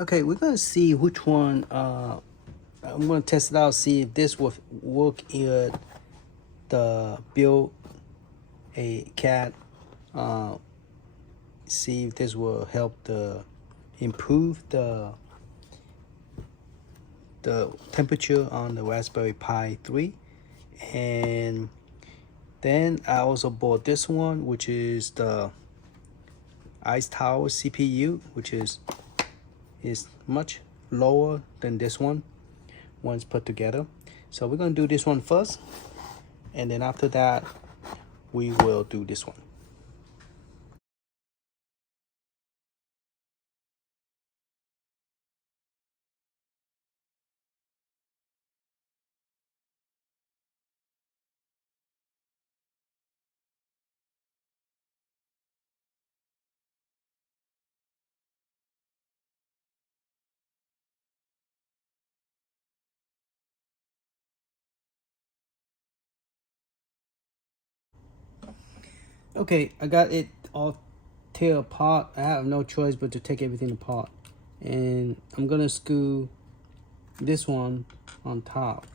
Okay, we're gonna see which one. I'm gonna test it out, see if this will work in the Build-A-Cade. See if this will help improve the temperature on the Raspberry Pi 3. And then I also bought this one, which is the Ice Tower CPU, which is much lower than this one once put together. So we're gonna do this one first, and then after that we will do this one. Okay, I got it all tear apart. I have no choice but to take everything apart, and I'm gonna screw this one on top.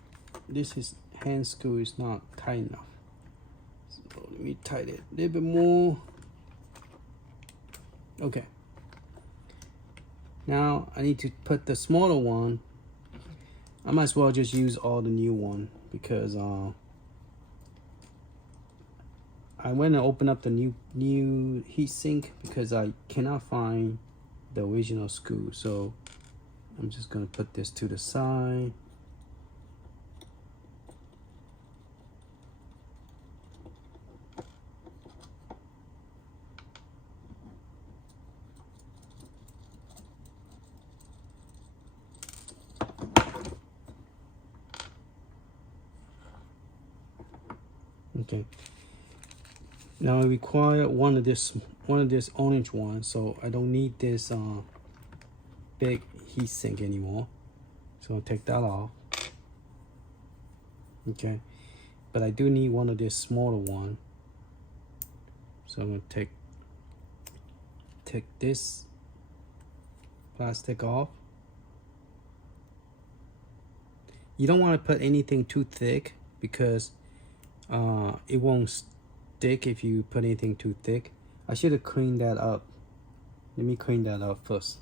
This is hand screw is not tight enough, so let me tighten it a little bit more. Okay, now I need to put the smaller one. I might as well just use all the new one because I went and opened up the new heatsink because I cannot find the original screw. So I'm just gonna put this to the side. Okay. Now I require one of this orange one, so I don't need this big heatsink anymore. So I'll take that off. Okay, but I do need one of this smaller one. So I'm gonna take this plastic off. You don't want to put anything too thick because it won't stick if you put anything too thick. I should have cleaned that up. Let me clean that up first.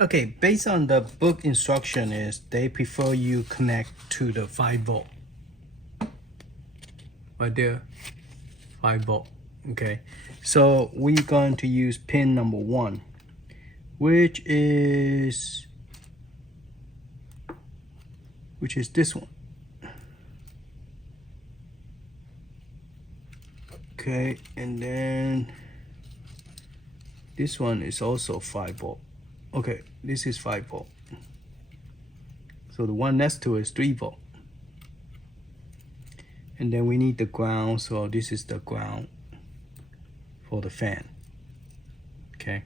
Okay, based on the book instruction is they prefer you connect to the 5 volt. Right there, 5 volt. Okay, so we're going to use pin number 1, which is this one. Okay, and then this one is also 5 volt. Okay, this is 5 volt. So the one next to it is 3 volt. And then we need the ground, so this is the ground for the fan. Okay,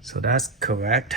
so that's correct.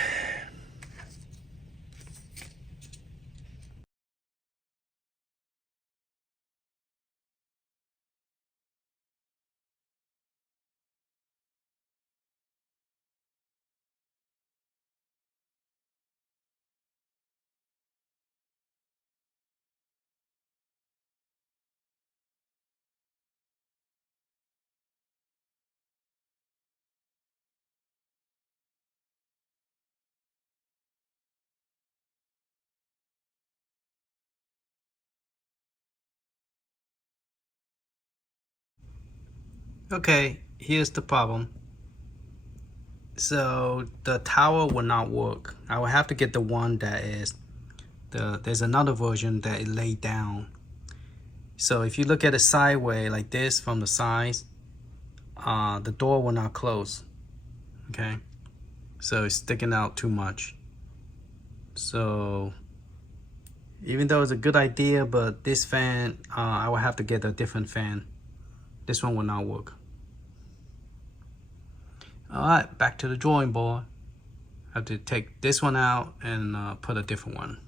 Okay, here's the problem. So the tower will not work. I will have to get the one that is there's another version that is laid down. So if you look at it sideways like this from the sides, the door will not close. Okay, so it's sticking out too much. So Even though it's a good idea, but this fan, I will have to get a different fan. This one will not work. All right, back to the drawing board. I have to take this one out and put a different one.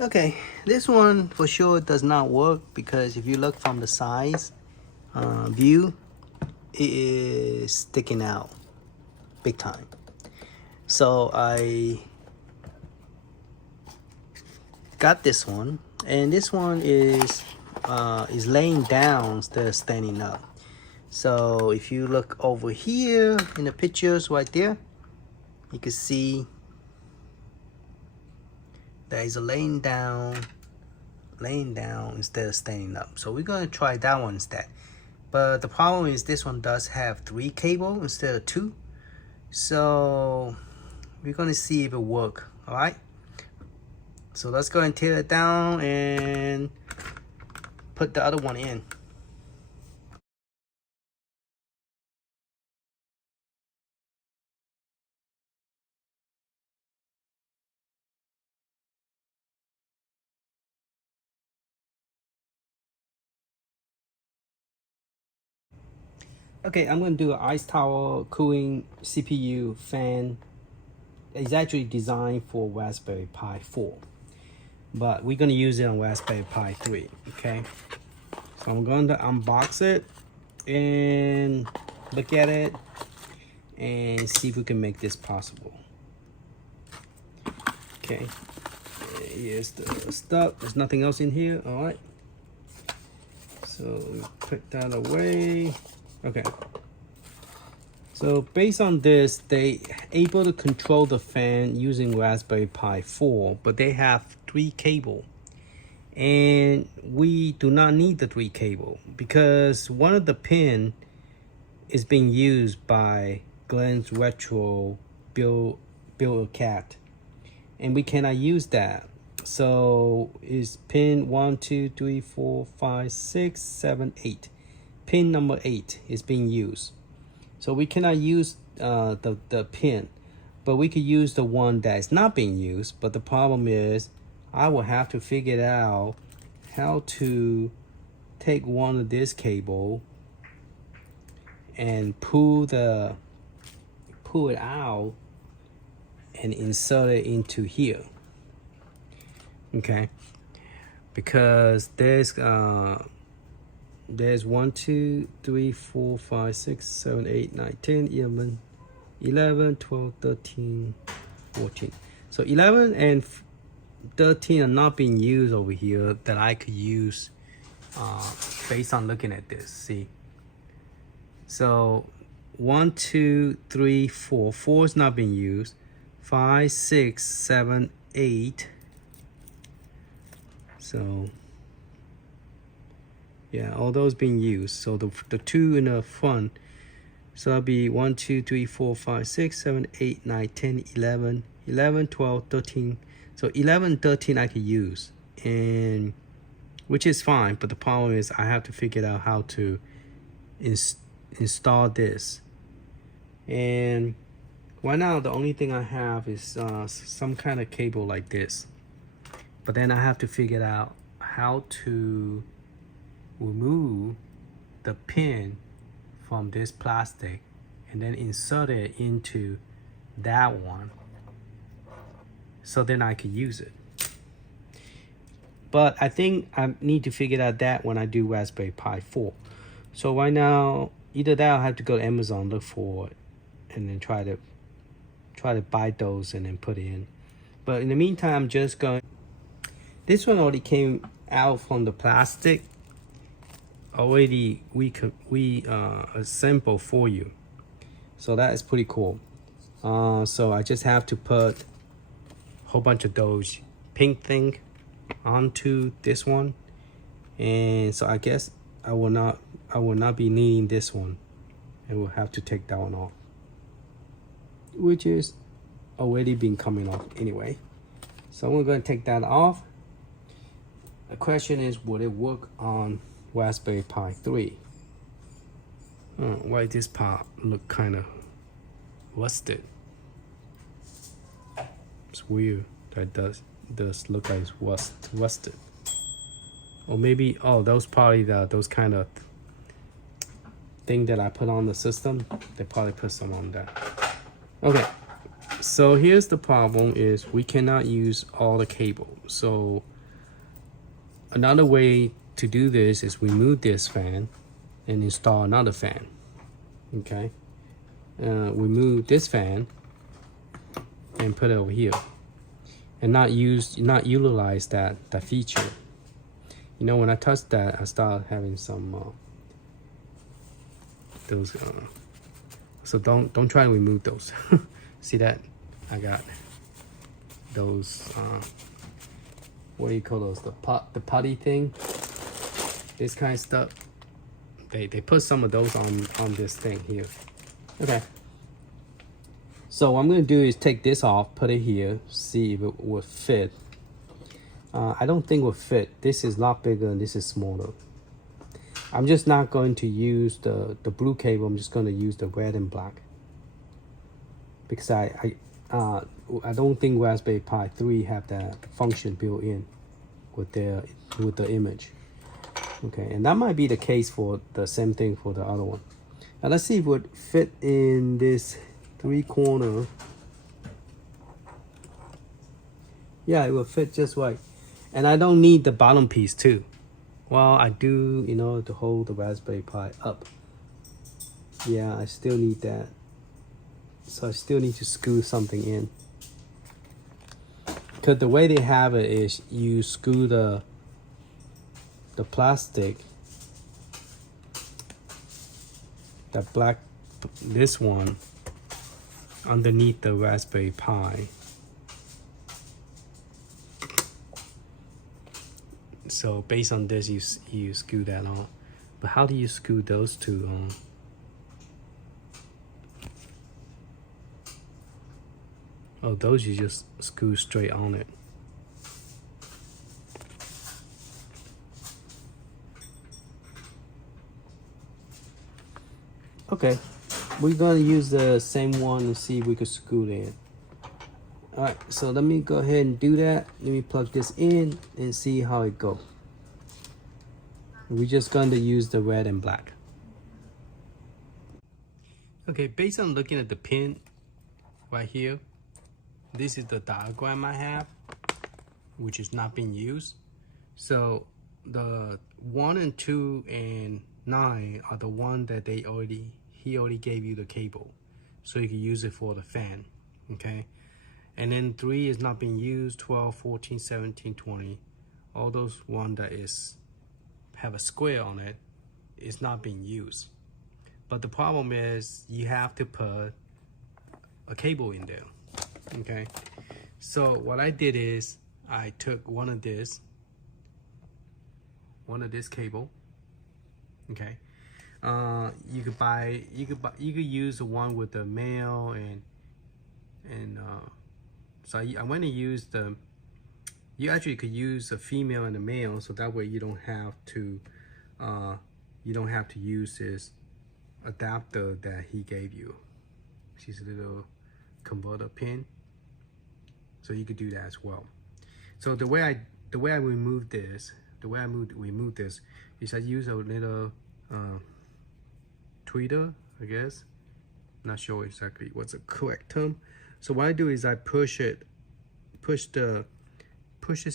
Okay, this one for sure does not work because if you look from the size view, it is sticking out big time. So I got this one, and this one is laying down instead of standing up. So if you look over here in the pictures right there, you can see that is laying down instead of standing up. So we're gonna try that one instead. But the problem is this one does have 3 cable instead of 2. So we're gonna see if it works. All right. So let's go and tear it down and put the other one in. Okay, I'm gonna do an ice tower cooling CPU fan. It's actually designed for Raspberry Pi 4, but we're gonna use it on Raspberry Pi 3. Okay, so I'm going to unbox it and look at it and see if we can make this possible. Okay, here's the stuff. There's nothing else in here. All right, so put that away. Okay, so based on this, they able to control the fan using Raspberry Pi 4, but they have 3 cable, and we do not need the 3 cable because one of the pin is being used by Glenn's Retro Build-A-Cade, and we cannot use that. So is pin 1, 2, 3, 4, 5, 6, 7, 8. Pin number 8 is being used. So we cannot use the pin, but we could use the one that is not being used. But the problem is I will have to figure out how to take one of this cable and pull it out and insert it into here. Okay, because there's 1, 2, 3, 4, 5, 6, 7, 8, 9, 10, 11, 12, 13, 14. So 11 and 13 are not being used over here that I could use based on looking at this. See, so 1, 2, 3, 4. 4 is not being used. 5, 6, 7, 8. So yeah, all those being used. So the 2 in the front, so that'll be 1, 2, 3, 4, 5, 6, 7, 8, 9, 10, 11, 12, 13. So 11, 13 I could use, and which is fine. But the problem is I have to figure out how to install this. And right now the only thing I have is some kind of cable like this. But then I have to figure out how to remove the pin from this plastic and then insert it into that one, so then I could use it. But I think I need to figure out that when I do Raspberry Pi 4. So right now, either that or I have to go to Amazon, look for it, and then try to buy those and then put it in. But in the meantime, I'm just going. This one already came out from the plastic. Already we assemble for you, so that is pretty cool. So I just have to put a whole bunch of those pink thing onto this one, and so I guess I will not be needing this one, and we'll have to take that one off, which is already been coming off anyway. So we're going to take that off. The question is, would it work on Raspberry Pi 3? Why this part look kind of rusted? It's weird It does look like it's rusted. Or maybe, oh, those probably those kind of thing that I put on the system. They probably put some on that. Okay, so here's the problem is we cannot use all the cable. So another way to do this is remove this fan and install another fan. Okay, remove this fan and put it over here, and not utilize that feature. You know, when I touched that, I started having some those. So don't try to remove those. See that? I got those. What do you call those? The putty thing. This kind of stuff. They put some of those on this thing here. Okay. So what I'm gonna do is take this off, put it here, see if it will fit. I don't think it will fit. This is a lot bigger and this is smaller. I'm just not going to use the blue cable. I'm just going to use the red and black, because I don't think Raspberry Pi 3 have that function built in with the image. Okay, and that might be the case for the same thing for the other one. Now let's see if it would fit in this 3-corner. Yeah, it will fit just right. And I don't need the bottom piece too. Well, I do, you know, to hold the Raspberry Pi up. Yeah, I still need that. So I still need to screw something in. Because the way they have it is you screw the plastic, that black, this one, underneath the Raspberry Pi. So based on this, you screw that on. But how do you screw those two on? Oh, those you just screw straight on it. Okay, we're gonna use the same one and see if we could screw it in. All right, so let me go ahead and do that. Let me plug this in and see how it goes. We're just going to use the red and black. Okay, based on looking at the pin right here, this is the diagram I have, which is not being used. So the 1 and 2 and 9 are the one that he already gave you the cable, so you can use it for the fan. Okay. And then 3 is not being used, 12, 14, 17, 20. All those one that have a square on it is not being used. But the problem is you have to put a cable in there. Okay. So what I did is I took one of this cable. Okay. You could use the one with the male and so I went to use you actually could use a female and a male, so that way you don't have to use this adapter that he gave you. See this little converter pin, so you could do that as well. So the way I remove this, is I use a little tweeter, I guess. Not sure exactly what's the correct term. So what I do is I push this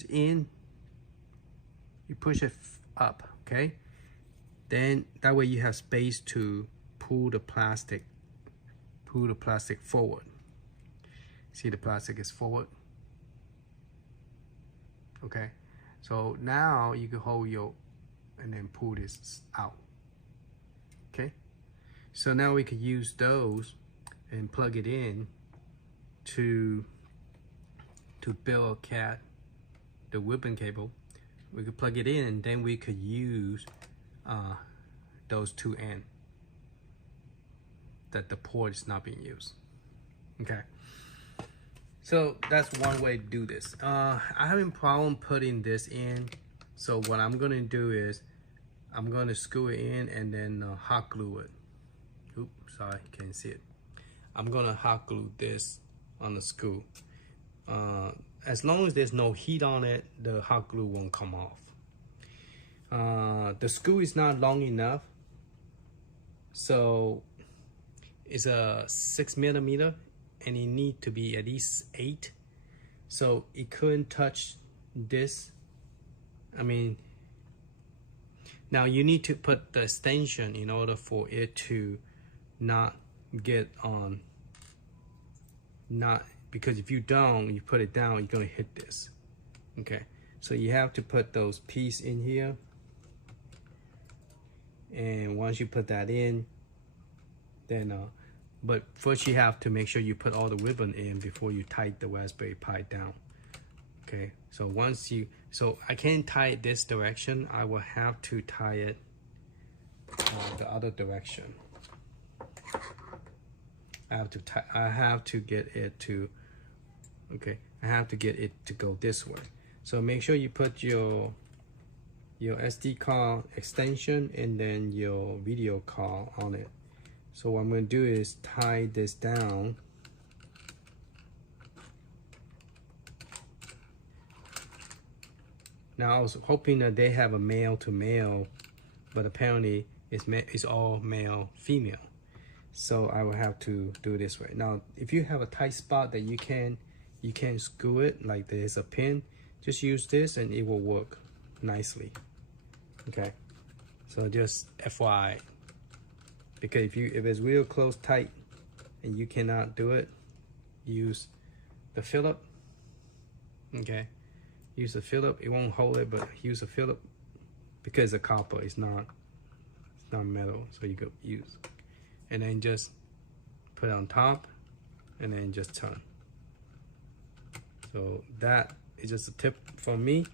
in, you push it up, okay? Then that way you have space to pull the plastic forward. See, the plastic is forward. Okay, so now you can hold and then pull this out. Okay, so now we could use those and plug it in to Build-A-Cade, the ribbon cable. We could plug it in and then we could use those two ends that the port is not being used. Okay, so that's one way to do this. I having problem putting this in, so what I'm gonna do is I'm gonna screw it in and then hot glue it. Oops, sorry, can't see it. I'm gonna hot glue this on the screw. as long as there's no heat on it, the hot glue won't come off. The screw is not long enough, so it's a 6mm, and it need to be at least 8, so it couldn't touch this. I mean, now you need to put the extension in order for it to not get on, because if you don't, you put it down, you're gonna hit this. Okay, so you have to put those pieces in here, and once you put that in, then but first you have to make sure you put all the ribbon in before you tighten the Raspberry Pi down. Okay, so so I can't tie it this direction, I will have to tie it the other direction. I have to get it to, okay, I have to get it to go this way. So make sure you put your SD card extension and then your video card on it. So what I'm going to do is tie this down. Now I was hoping that they have a male to male, but apparently it's all male female. So I will have to do it this way. Now, if you have a tight spot that you can screw it, like there's a pin, just use this and it will work nicely. Okay, so just FYI, because if it's real close tight and you cannot do it, use the Phillip. Okay, use the Phillip. It won't hold it, but use a Phillip because it's copper. It's not metal, so you could use. And then just put it on top and then just turn. So that is just a tip from me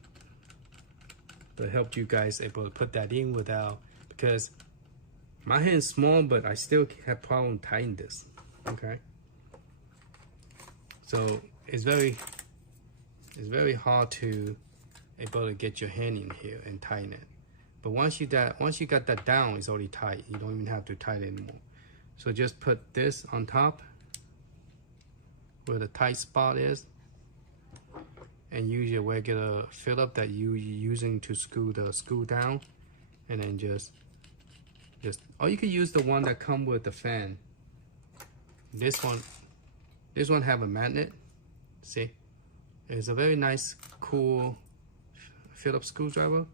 to help you guys able to put that in without, because my hand is small, but I still have problem tying this. Okay, so it's very hard to able to get your hand in here and tighten it. But once you got that down, it's already tight. You don't even have to tighten it anymore. So just put this on top where the tight spot is, and use your regular Phillip that you're using to screw the screw down, and then just or you could use the one that come with the fan. This one have a magnet. See, it's a very nice, cool Phillips screwdriver.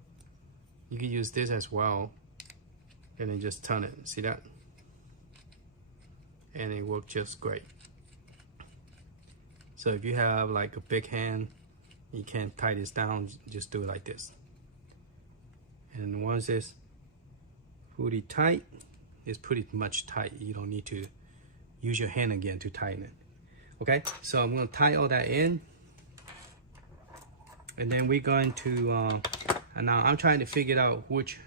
You can use this as well, and then just turn it. See that? And it works just great. So if you have like a big hand, you can't tie this down, just do it like this. And once it's pretty tight, it's pretty much tight. You don't need to use your hand again to tighten it. Okay, so I'm gonna tie all that in. And then we're going to, and now I'm trying to figure out which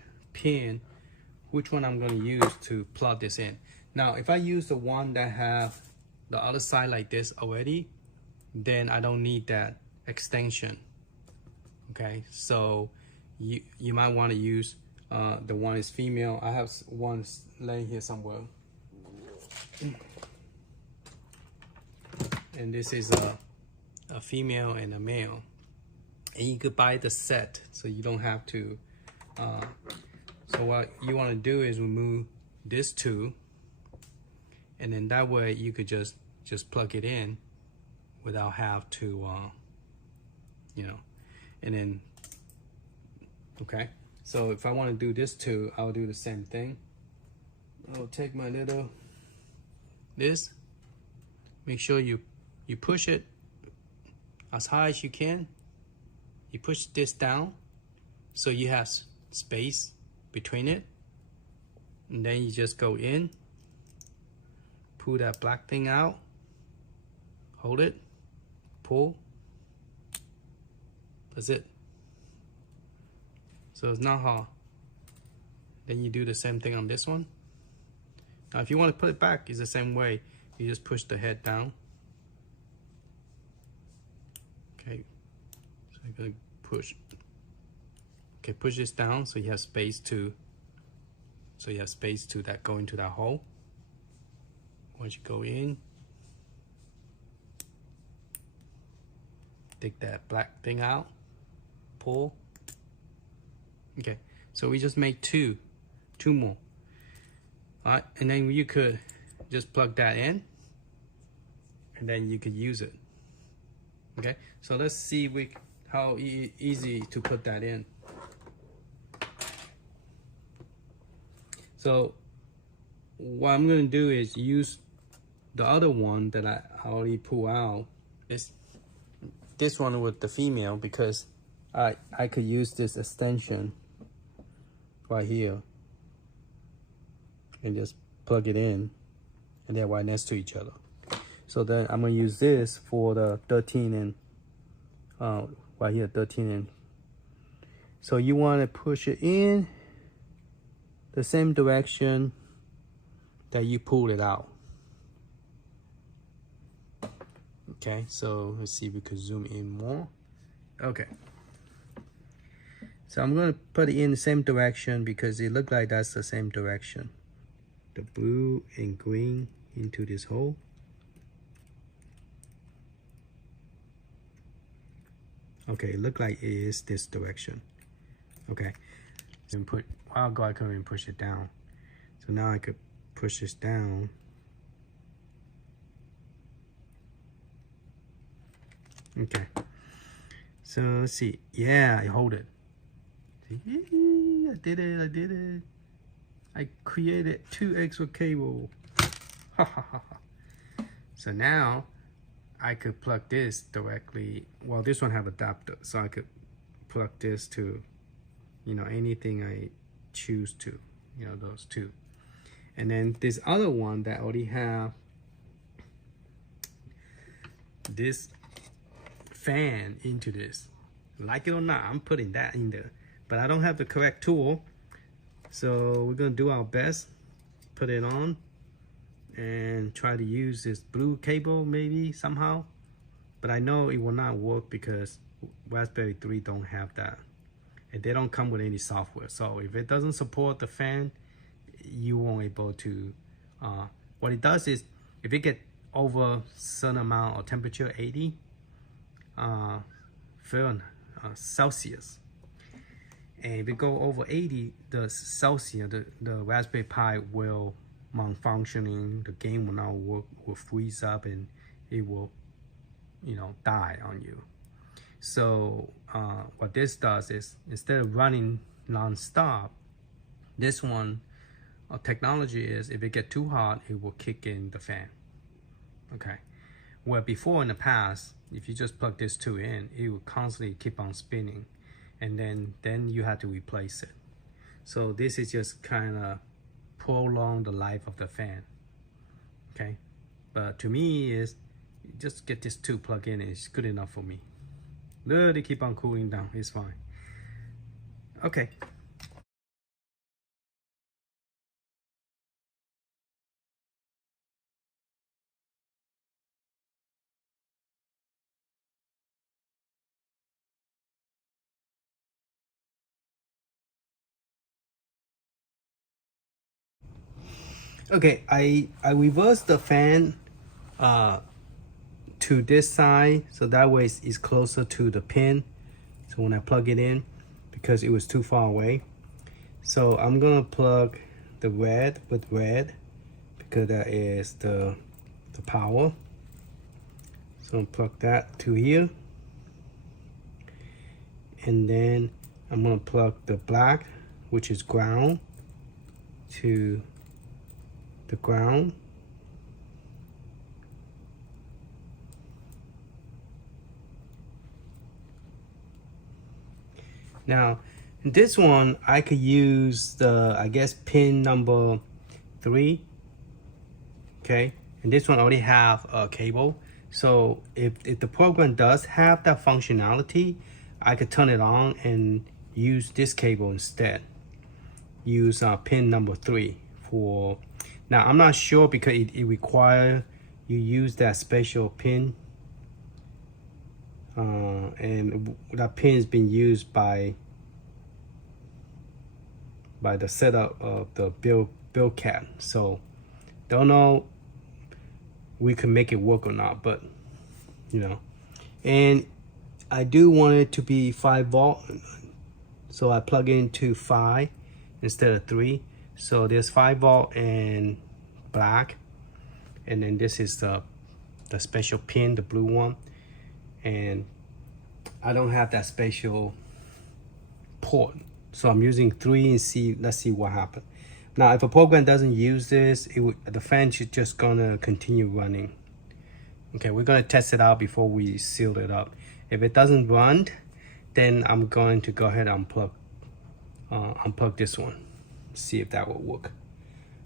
one I'm gonna use to plug this in. Now, if I use the one that have the other side like this already, then I don't need that extension. Okay, so you might want to use the one is female. I have one laying here somewhere, and this is a female and a male, and you could buy the set, so you don't have to. So what you want to do is remove this two, and then that way you could just plug it in without have to you know. And then okay, so if I want to do this too, I'll do the same thing. I'll take my little this, make sure you push it as high as you can. You push this down so you have space between it, and then you just go in, pull that black thing out, hold it, pull. That's it. So it's not hard. Then you do the same thing on this one. Now if you want to put it back, it's the same way. You just push the head down. Okay, so you're gonna push. Okay, push this down so you have space to that go into that hole. Once you go in, take that black thing out, pull. Okay, so we just made two more. All right, and then you could just plug that in, and then you could use it. Okay, so let's see how easy to put that in. So what I'm gonna do is use the other one that I already pulled out. This one with the female, because I could use this extension right here and just plug it in, and they're right next to each other. So then I'm gonna use this for the 13 and right here, 13 and. So you want to push it in the same direction that you pulled it out. Okay, so let's see if we could zoom in more. Okay, so I'm gonna put it in the same direction because it looks like that's the same direction. The blue and green into this hole. Okay, it looks like it is this direction. Okay, and put, I'll go, I couldn't even push it down. So now I could push this down. Okay, so let's see. Yeah, I hold it. See, I did it. I created 2 extra cable. So now I could plug this directly. Well, this one have adapter, so I could plug this to, you know, anything I choose to, you know, those two. And then this other one that already have this fan into this. Like it or not, I'm putting that in there. But I don't have the correct tool, so we're gonna do our best, put it on, and try to use this blue cable maybe somehow. But I know it will not work because Raspberry 3 don't have that, and they don't come with any software. So if it doesn't support the fan, you won't able to. What it does is, if it get over certain amount of temperature, 80 Celsius, and if it go over 80 the Celsius, the Raspberry Pi will malfunctioning. The game will not work, will freeze up, and it will, you know, die on you. So what this does is, instead of running non-stop, this one technology is, if it get too hot, it will kick in the fan. Okay, where before in the past, if you just plug this two in, it will constantly keep on spinning, and then you have to replace it. So this is just kind of prolong the life of the fan. Okay, but to me is just get this two plug in, it's good enough for me. Let it keep on cooling down, it's fine. Okay. Okay, I reversed the fan to this side, so that way it's closer to the pin. So when I plug it in, because it was too far away, so I'm gonna plug the red with red, because that is the power. So I'll plug that to here, and then I'm gonna plug the black, which is ground, to the ground. Now, this one I could use the, I guess, pin number 3. Okay, and this one already have a cable. So if the program does have that functionality, I could turn it on and use this cable instead. Use pin number 3 for. Now I'm not sure because it requires you use that special pin. And that pin has been used by the setup of the Build-A-Cade. So don't know we can make it work or not, but you know. And I do want it to be 5 volt, so I plug into 5 instead of 3. So there's 5 volt and black, and then this is the special pin, the blue one, and I don't have that special port, so I'm using 3 and see. Let's see what happens. Now, if a program doesn't use this, the fan should just gonna continue running. Okay, we're gonna test it out before we seal it up. If it doesn't run, then I'm going to go ahead and unplug this one, see if that will work.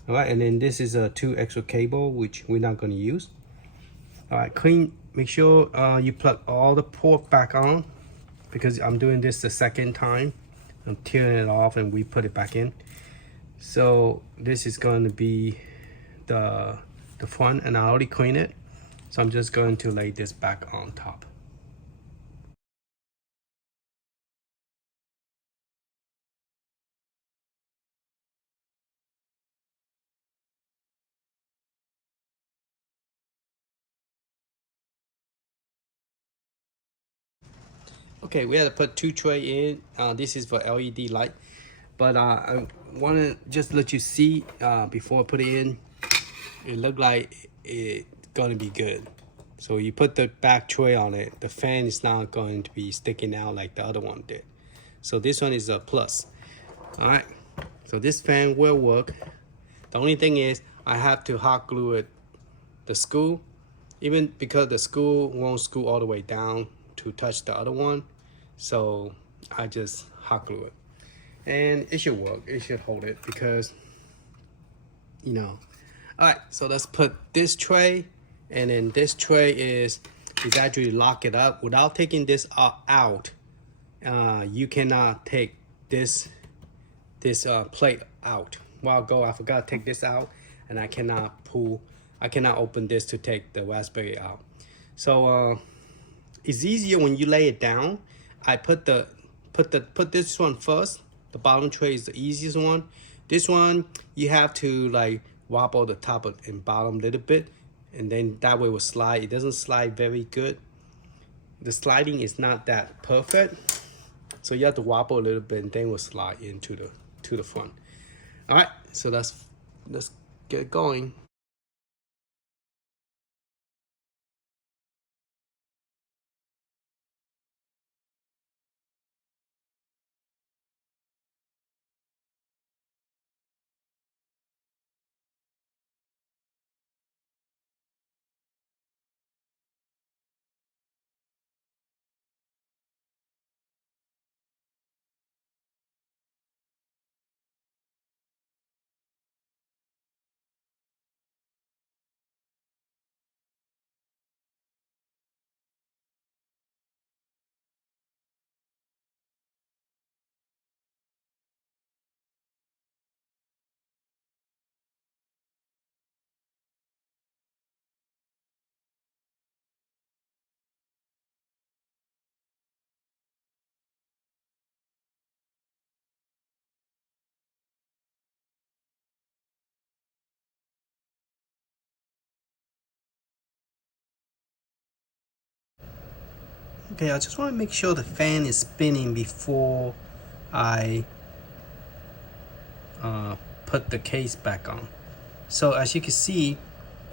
All right, and then this is a 2 extra cable, which we're not gonna use. All right, make sure you plug all the port back on, because I'm doing this the second time. I'm tearing it off and we put it back in. So this is going to be the front, and I already cleaned it. So I'm just going to lay this back on top. Okay, we had to put 2 tray in. This is for LED light, but I want to just let you see before I put it in. It looked like it's gonna be good. So you put the back tray on it, the fan is not going to be sticking out like the other one did. So this one is a plus. All right, so this fan will work. The only thing is I have to hot glue it, the screw, even because the screw won't screw all the way down to touch the other one. So I just hot glue it, and it should work. It should hold it, because, you know. All right, so let's put this tray, and then this tray is actually lock it up. Without taking this out, you cannot take this plate out. A while ago, I forgot to take this out, and I cannot open this to take the raspberry out. So it's easier when you lay it down. I put this one first. The bottom tray is the easiest one. This one, you have to like wobble the top and bottom a little bit, and then that way it will slide. It doesn't slide very good. The sliding is not that perfect, so you have to wobble a little bit, and then we'll slide into the front. All right, so let's get going. Okay, I just want to make sure the fan is spinning before I put the case back on. So as you can see,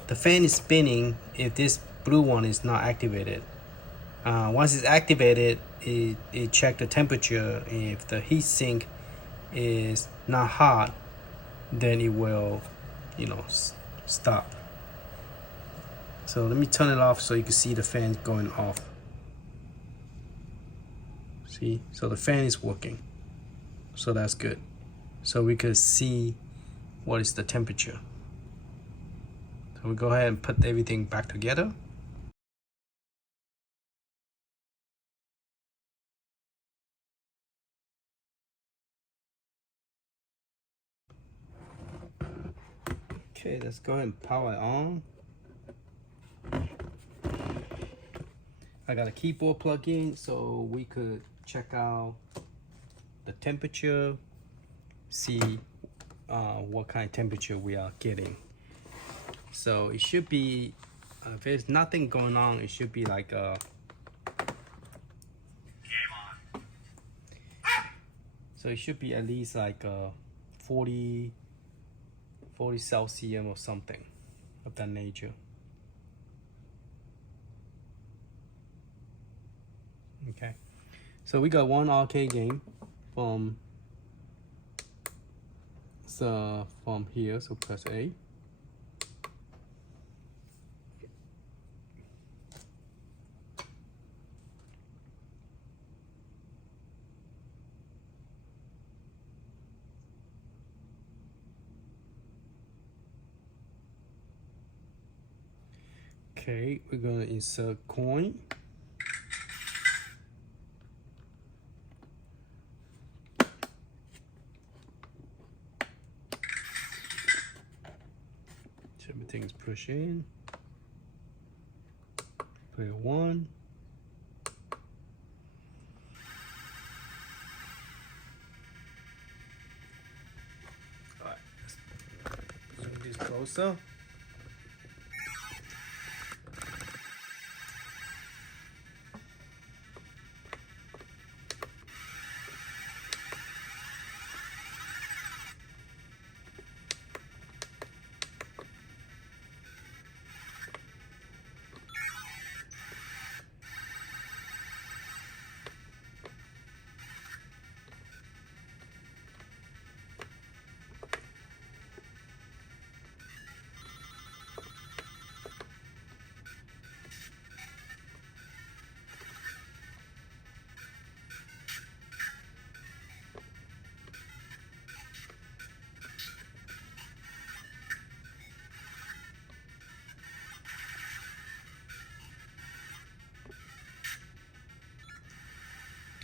the fan is spinning if this blue one is not activated. Once it's activated, it checks the temperature. If the heat sink is not hot, then it will, stop. So let me turn it off so you can see the fan going off. See, so the fan is working, so that's good. So we could see what is the temperature. So we go ahead and put everything back together. Okay, let's go ahead and power it on. I got a keyboard plug in so we could check out the temperature, see what kind of temperature we are getting. So it should be, if there's nothing going on, it should be like So it should be at least like 40 Celsius or something of that nature. Okay, so we got one arcade game from here, so press A. Okay, we're gonna insert coin. Everything's pushed in. Player 1. Alright, zoom this closer.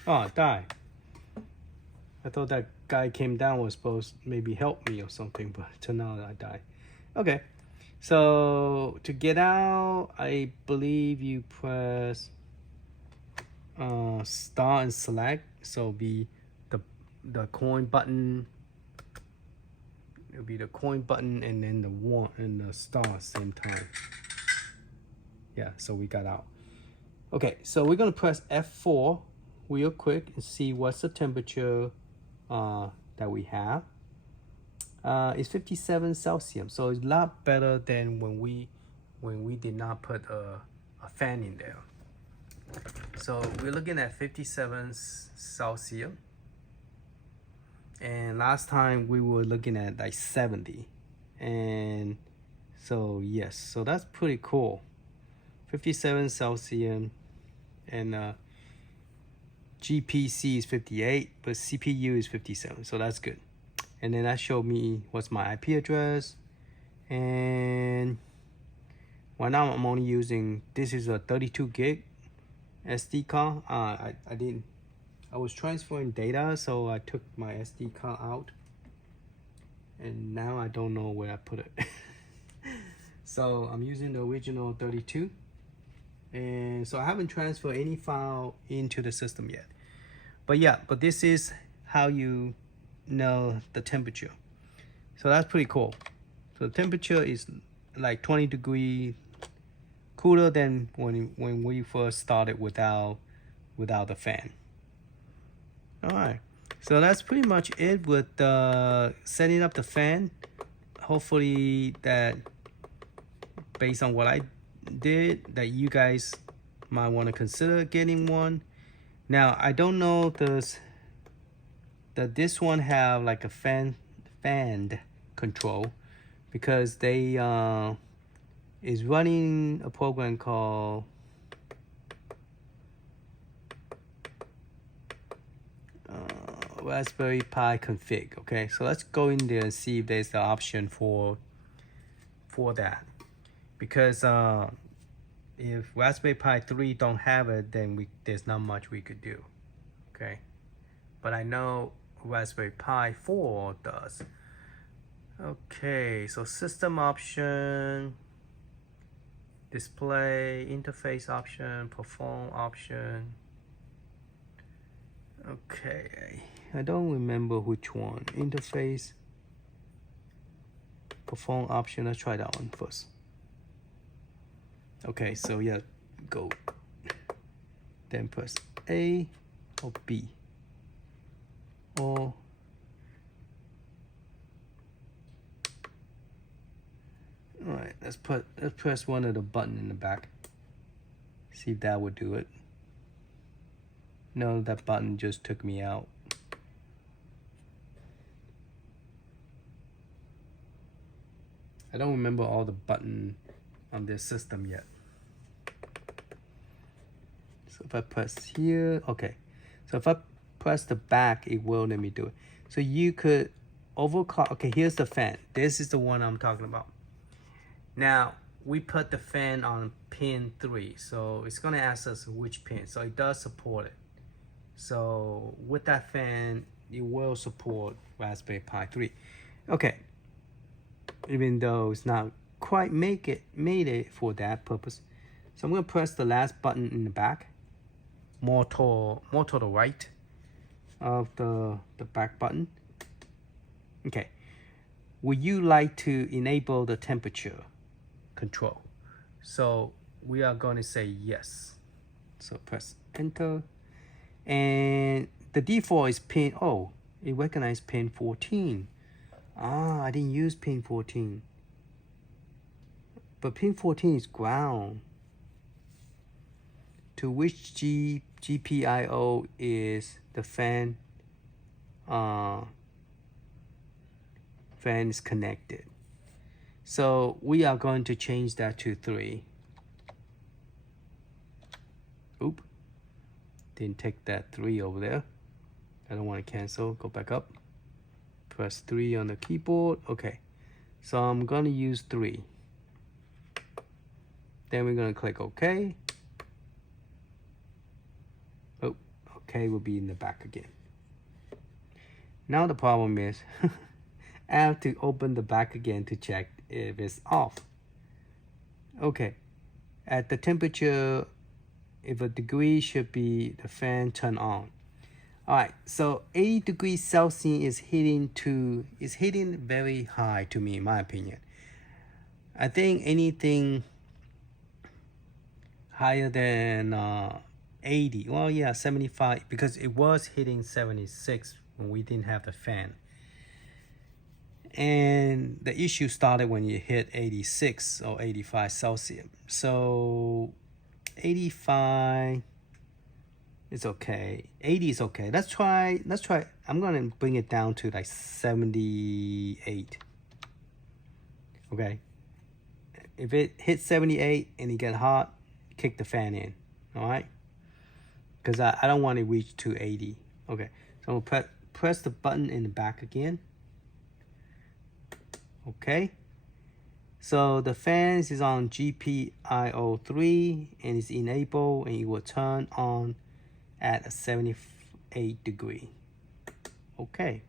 Oh, it died. I thought that guy came down was supposed to maybe help me or something, but turned out I died. Okay, so to get out, I believe you press start and select. So be the coin button. It'll be the coin button and then the one and the star at the same time. Yeah, so we got out. Okay, so we're gonna press F4 real quick and see what's the temperature that we have. It's 57 Celsius, so it's a lot better than when we did not put a fan in there. So we're looking at 57 Celsius, and last time we were looking at like 70, and so yes, so that's pretty cool. 57 Celsius, and GPC is 58, but CPU is 57, so that's good. And then that showed me what's my IP address, and right now I'm only using, this is a 32 gig SD card. I was transferring data, so I took my SD card out, and now I don't know where I put it. So I'm using the original 32, and so I haven't transferred any file into the system yet. But yeah, but this is how you know the temperature. So that's pretty cool. So the temperature is like 20 degrees cooler than when we first started without the fan. All right, so that's pretty much it with setting up the fan. Hopefully that, based on what I did, that you guys might want to consider getting one. Now I don't know that this one have like a fan control, because they is running a program called Raspberry Pi config. Okay, so let's go in there and see if there's the option for that, because if Raspberry Pi 3 don't have it, then there's not much we could do. Okay, but I know Raspberry Pi 4 does. Okay, so system option, display, interface option, perform option. Okay, I don't remember which one. Interface, perform option. Let's try that one first. Okay, so yeah, go. Then press A or B. Or all right, let's press one of the button in the back. See if that would do it. No, that button just took me out. I don't remember all the button on this system yet. So if I press here, okay. So if I press the back, it will let me do it. So you could overclock. Okay, here's the fan. This is the one I'm talking about. Now, we put the fan on pin 3, so it's gonna ask us which pin. So it does support it. So with that fan, it will support Raspberry Pi 3. Okay, even though it's not quite made it for that purpose. So I'm gonna press the last button in the back, more to the right of the back button. Okay, would you like to enable the temperature control? So we are going to say yes. So press enter, and the default is pin, oh, it recognized pin 14. I didn't use pin 14, but pin 14 is ground. To which GPIO is the fan is connected. So we are going to change that to 3. Oop, didn't take that 3 over there. I don't want to cancel. Go back up, press 3 on the keyboard. Okay, so I'm gonna use 3. Then we're gonna click OK. Oh, OK will be in the back again. Now the problem is I have to open the back again to check if it's off. Okay, at the temperature, if a degree should be the fan turn on. All right, so 80 degrees Celsius is hitting very high to me, in my opinion. I think anything higher than 80, well, yeah, 75, because it was hitting 76 when we didn't have the fan. And the issue started when you hit 86 or 85 Celsius. So 85 is okay. 80 is okay. Let's try. I'm gonna bring it down to like 78. Okay. If it hits 78 and it get hot, kick the fan in. All right. Because I don't want to reach to 80. Okay. So I'm gonna press the button in the back again. Okay, so the fan is on GPIO 3 and it's enabled, and it will turn on at a 78 degree. Okay,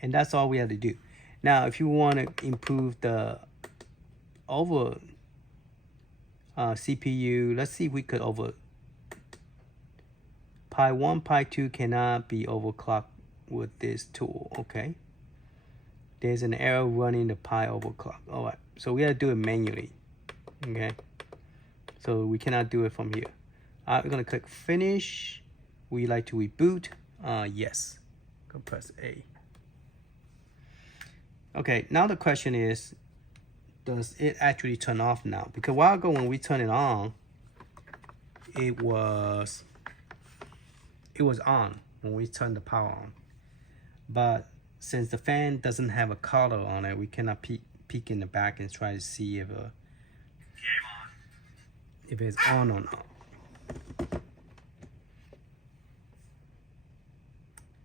and that's all we have to do. Now, if you want to improve the CPU, let's see if we could Pi 1, Pi 2 cannot be overclocked with this tool. Okay. There's an error running the Pi overclock. All right, so we have to do it manually. Okay, so we cannot do it from here. We're gonna click finish. We like to reboot. Yes. Go press A. Okay, now the question is, does it actually turn off now? Because a while ago when we turned it on, it was on when we turned the power on, but since the fan doesn't have a color on it, we cannot peek in the back and try to see if it's on or not.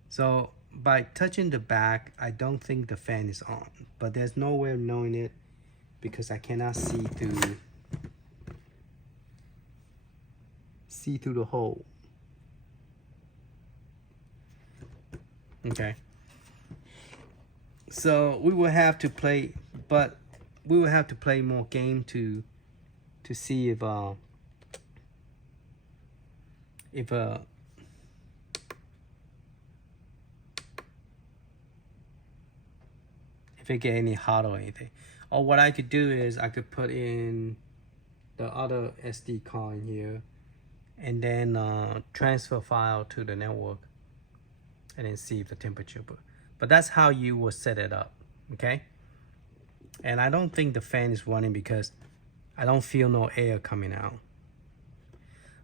So by touching the back, I don't think the fan is on, but there's no way of knowing it because I cannot see through the hole. Okay. So we will have to play, but we will have to play more game to see if it get any hot or anything. Or what I could do is I could put in the other SD card in here and then transfer file to the network and then see if the temperature. But that's how you will set it up, okay? And I don't think the fan is running because I don't feel no air coming out.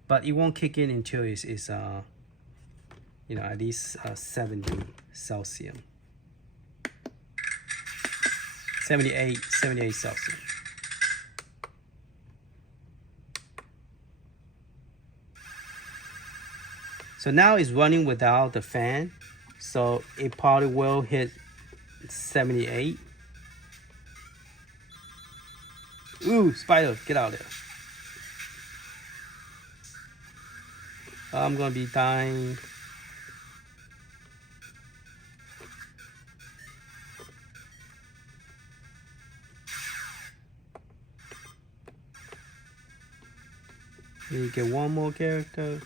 But it won't kick in until it's you know, at least 70 Celsius. 78 Celsius. So now it's running without the fan, so it probably will hit 78. Ooh, spider, get out of there. I'm gonna be dying. You get one more character.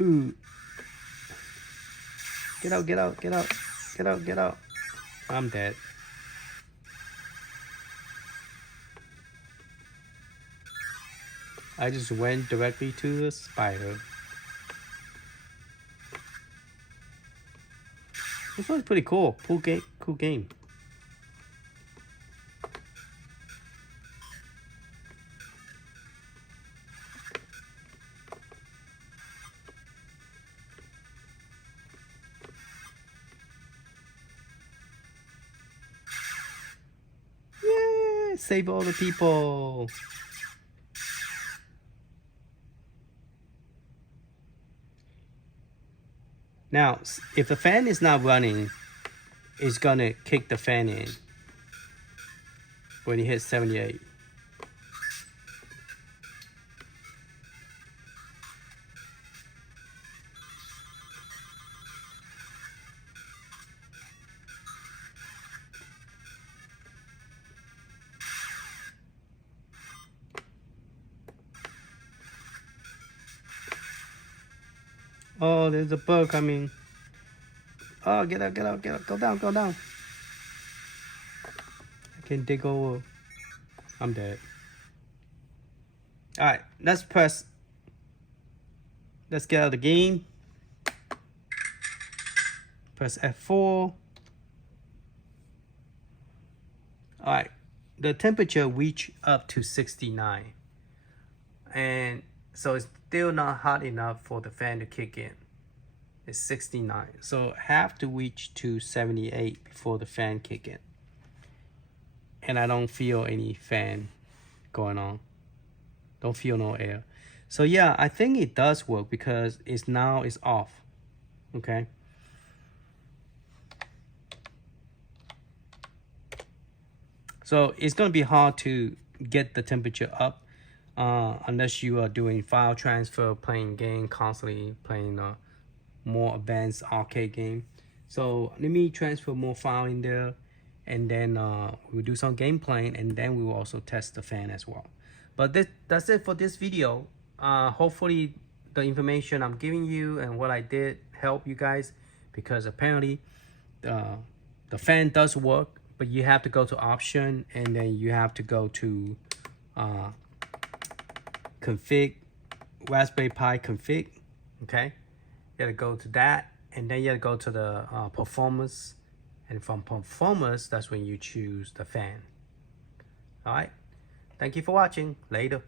Ooh. Get out, get out, get out, get out, get out. I'm dead. I just went directly to the spider. This one's pretty cool. Cool game. Yay! Save all the people. Now, if the fan is not running, it's gonna kick the fan in when it hits 78. Oh, there's a bird coming. Oh, get out, get out, get out. Go down, go down. I can dig over. I'm dead. All right, let's get out of the game. Press F4. All right, the temperature reached up to 69. And so it's still not hot enough for the fan to kick in. It's 69. So have to reach to 78 before the fan kick in. And I don't feel any fan going on. Don't feel no air. So yeah, I think it does work because it's off. Okay. So it's gonna be hard to get the temperature up unless you are doing file transfer, playing game constantly, playing more advanced arcade game. So let me transfer more file in there, and then we'll do some game playing, and then we will also test the fan as well. But that's it for this video. Hopefully the information I'm giving you and what I did help you guys, because apparently the fan does work, but you have to go to option, and then you have to go to config, Raspberry Pi config. Okay, you gotta go to that, and then you gotta go to the performance, and from performance, that's when you choose the fan. All right, thank you for watching. Later.